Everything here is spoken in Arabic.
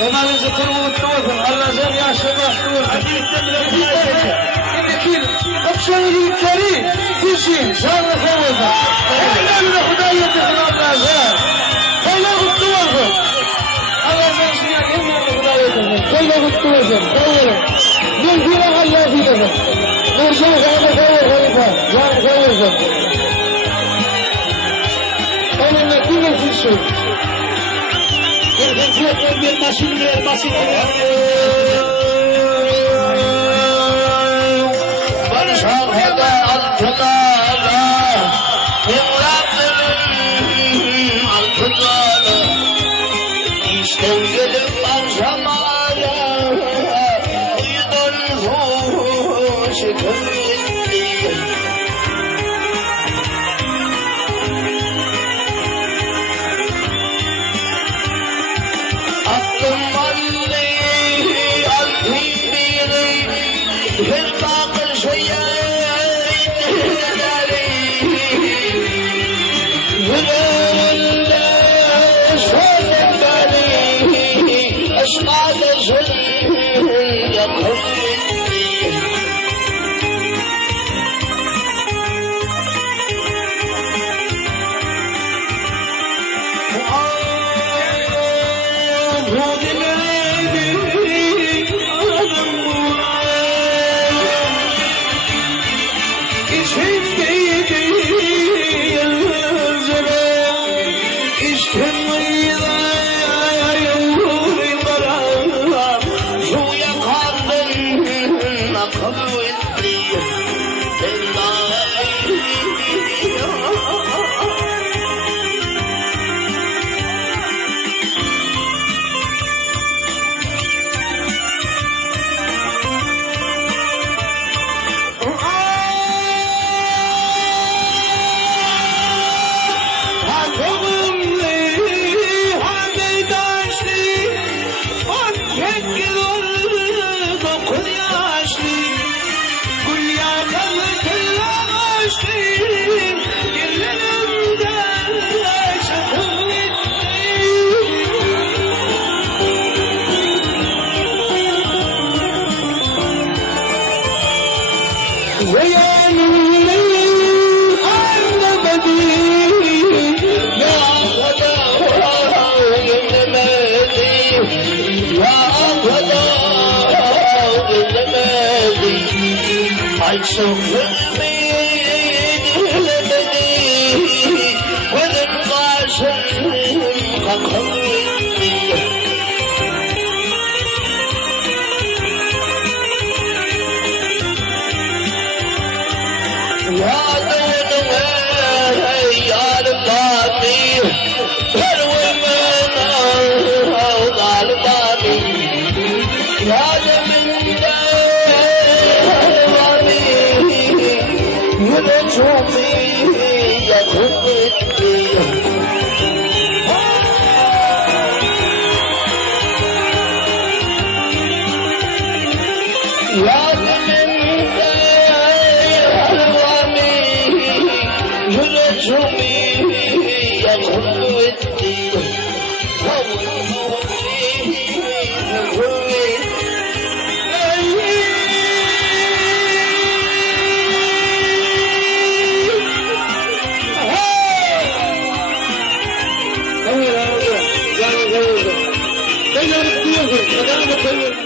وما يذكرون التوفن الله زين يا شباب بشيء كريم في شيء شاء الله فوزا إلا خدايا تخلق الأزهار كيلا التوفن الله زين شيئا إلا خدايا تخلق كيلا التوفن من فينا الله فينا نرجع هذا فوز خليفة جان فوزا أنا نكون في شيء الماشين بنشر هذا الفضالة يمرقم الفضالة يستنقلب الجمالة ويضل شكل Thank you.